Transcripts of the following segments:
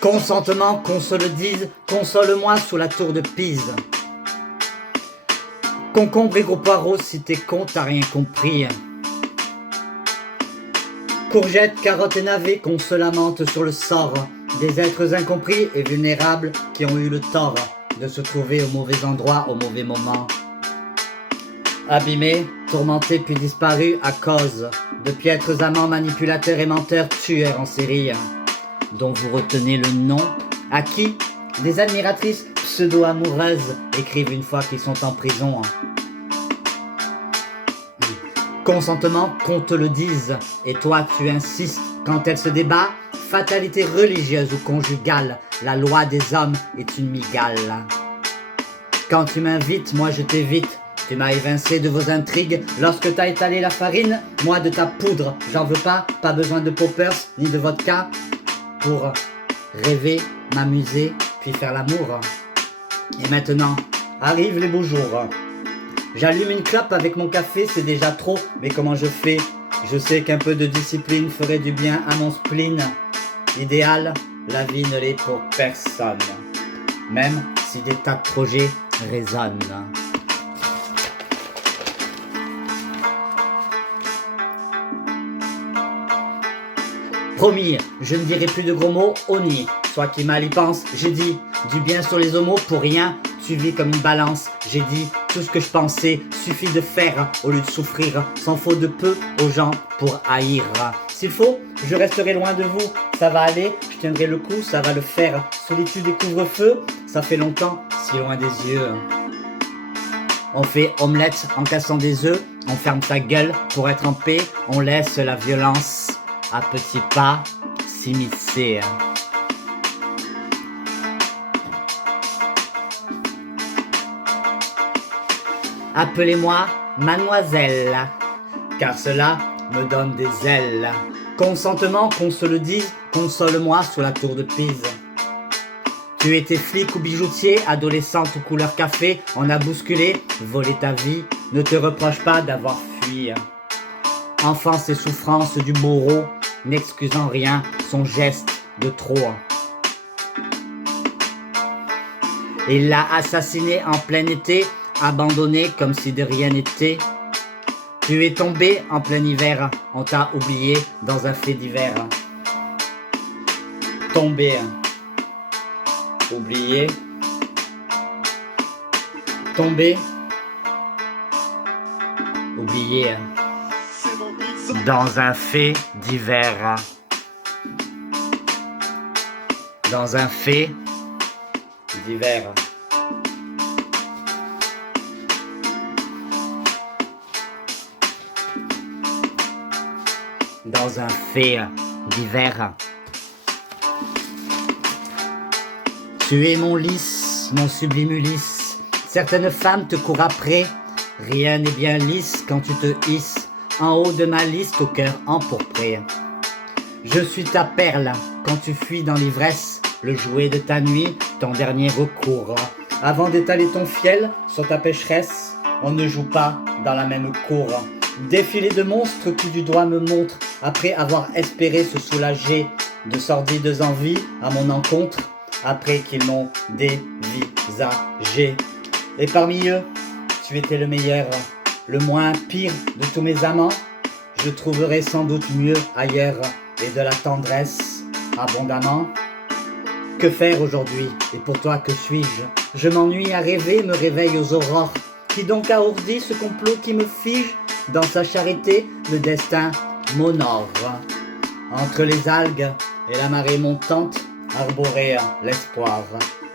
Consentement, qu'on se le dise, console-moi sous la tour de Pise. Concombre et gros poireaux, si t'es con, t'as rien compris. Courgettes, carottes et navets, qu'on se lamente sur le sort des êtres incompris et vulnérables qui ont eu le tort de se trouver au mauvais endroit, au mauvais moment. Abîmés, tourmentés puis disparus à cause de piètres amants manipulateurs et menteurs tueurs en série, dont vous retenez le nom, à qui des admiratrices pseudo-amoureuses écrivent une fois qu'ils sont en prison. Consentement, qu'on te le dise, et toi tu insistes quand elle se débat. Fatalité religieuse ou conjugale, la loi des hommes est une migale. Quand tu m'invites, moi je t'évite. Tu m'as évincé de vos intrigues lorsque t'as étalé la farine, moi de ta poudre. J'en veux pas besoin de poppers ni de vodka pour rêver, m'amuser, puis faire l'amour. Et maintenant, arrivent les beaux jours. J'allume une clope avec mon café, c'est déjà trop, mais comment je fais? Je sais qu'un peu de discipline ferait du bien à mon spleen. Idéal, la vie ne l'est pour personne, même si des tas de projets résonnent. Promis, je ne dirai plus de gros mots, Oni. Soit qui mal y pense, j'ai dit du bien sur les homos pour rien, suivi comme une balance. J'ai dit tout ce que je pensais, suffit de faire au lieu de souffrir, s'en faut de peu aux gens pour haïr. S'il faut, je resterai loin de vous, ça va aller, je tiendrai le coup, ça va le faire. Solitude et couvre-feu, ça fait longtemps, si loin des yeux. On fait omelette en cassant des œufs, on ferme sa gueule pour être en paix, on laisse la violence à petits pas s'immiscer. Appelez-moi mademoiselle, car cela me donne des ailes. Consentement, qu'on se le dise, console-moi sous la tour de Pise. Tu étais flic ou bijoutier, adolescente ou couleur café, on a bousculé, volé ta vie, ne te reproche pas d'avoir fui. Enfance et souffrance du bourreau, n'excusant rien, son geste de trop. Il l'a assassiné en plein été, abandonné comme si de rien n'était. Tu es tombé en plein hiver, on t'a oublié dans un fait divers. Tombé, oublié, tombé, oublié, dans un fait divers. Dans un fait divers. Dans un fait divers. Tu es mon lys, mon sublime Ulysse. Certaines femmes te courent après. Rien n'est bien lisse quand tu te hisses en haut de ma liste au cœur empourpré. Je suis ta perle quand tu fuis dans l'ivresse, le jouet de ta nuit, ton dernier recours. Avant d'étaler ton fiel sur ta pécheresse, on ne joue pas dans la même cour. Défilé de monstres qui du doigt me montrent, après avoir espéré se soulager de sordides envies à mon encontre, après qu'ils m'ont dévisagé. Et parmi eux, tu étais le meilleur, le moins pire de tous mes amants. Je trouverai sans doute mieux ailleurs et de la tendresse abondamment. Que faire aujourd'hui? Et pour toi, que suis-je? Je m'ennuie à rêver, me réveille aux aurores. Qui donc a ourdi ce complot qui me fige? Dans sa charité, le destin m'honore. Entre les algues et la marée montante, arborer l'espoir.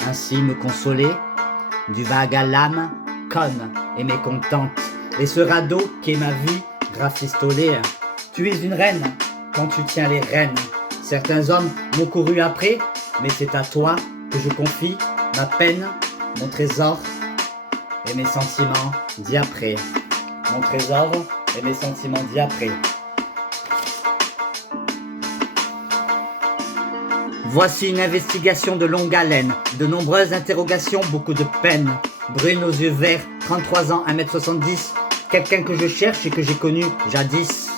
Ainsi me consoler, du vague à l'âme, conne et mécontente. Et ce radeau qui est ma vie, rafistolée. Tu es une reine quand tu tiens les rênes. Certains hommes m'ont couru après, mais c'est à toi que je confie ma peine, mon trésor et mes sentiments diaprés. Mon trésor et mes sentiments diaprés. Voici une investigation de longue haleine, de nombreuses interrogations, beaucoup de peine. Brune aux yeux verts, 33 ans, 1m70, quelqu'un que je cherche et que j'ai connu jadis.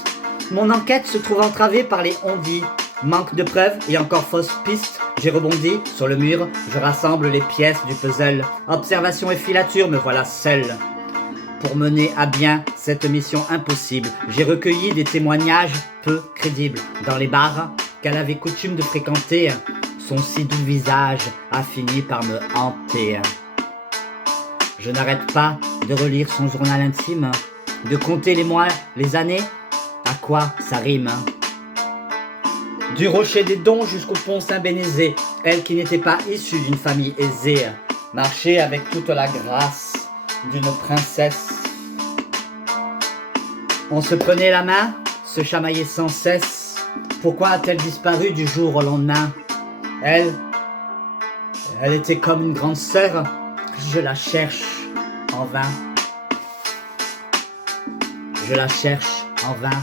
Mon enquête se trouve entravée par les on-dit. Manque de preuves et encore fausse piste, j'ai rebondi sur le mur, je rassemble les pièces du puzzle. Observation et filature, me voilà seul. Pour mener à bien cette mission impossible, j'ai recueilli des témoignages peu crédibles. Dans les bars qu'elle avait coutume de fréquenter, son si doux visage a fini par me hanter. Je n'arrête pas de relire son journal intime, de compter les mois, les années, à quoi ça rime. Du rocher des Dons jusqu'au pont Saint-Bénézé, elle qui n'était pas issue d'une famille aisée, marchait avec toute la grâce d'une princesse. On se prenait la main, se chamaillait sans cesse. Pourquoi a-t-elle disparu du jour au lendemain? Elle était comme une grande sœur, je la cherche en vain. Je la cherche en vain.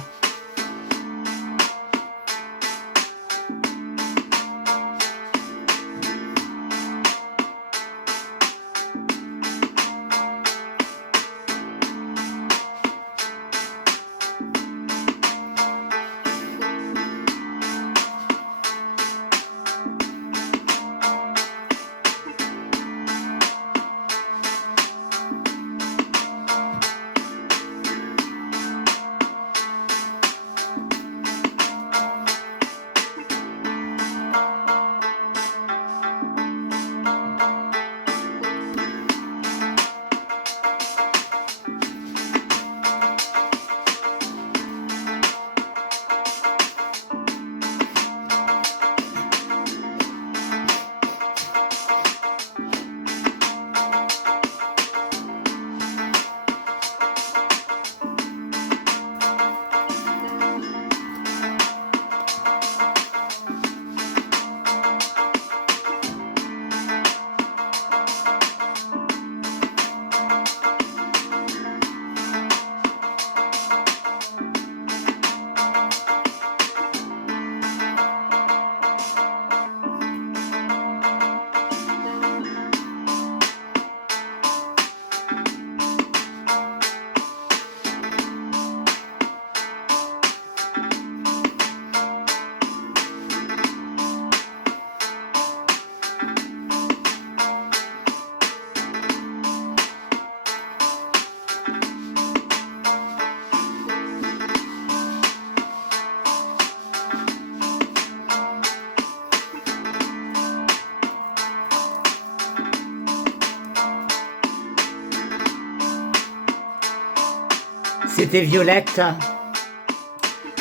C'était Violette,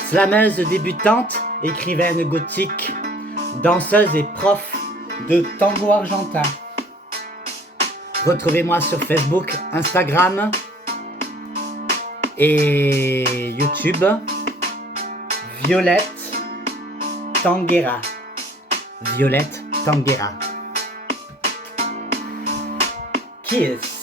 slameuse débutante, écrivaine gothique, danseuse et prof de tango argentin. Retrouvez-moi sur Facebook, Instagram et YouTube. Violette Tanguera. Violette Tanguera. Kiss.